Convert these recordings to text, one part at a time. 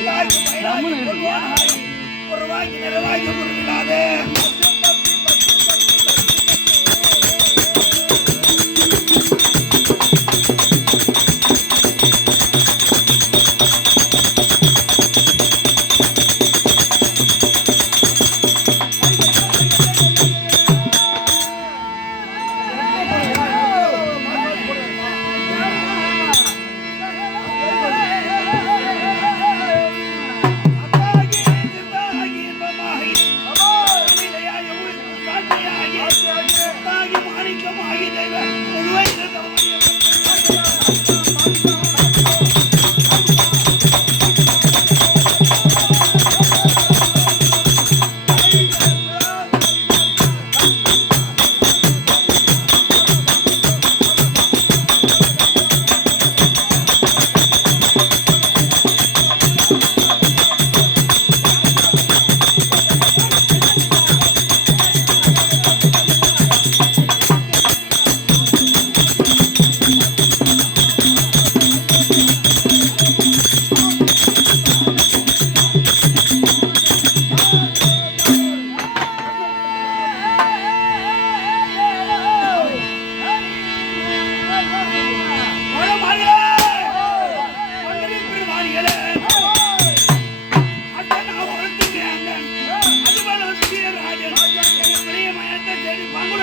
பொன்வானாகி உருவாகி நிறைவாகி உருவிடாதே மாணிக்கமாகி தெய்வ முழுவை இருந்தவனைய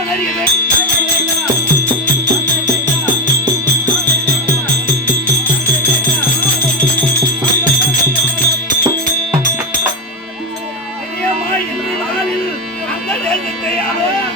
தெரியுது Yeah.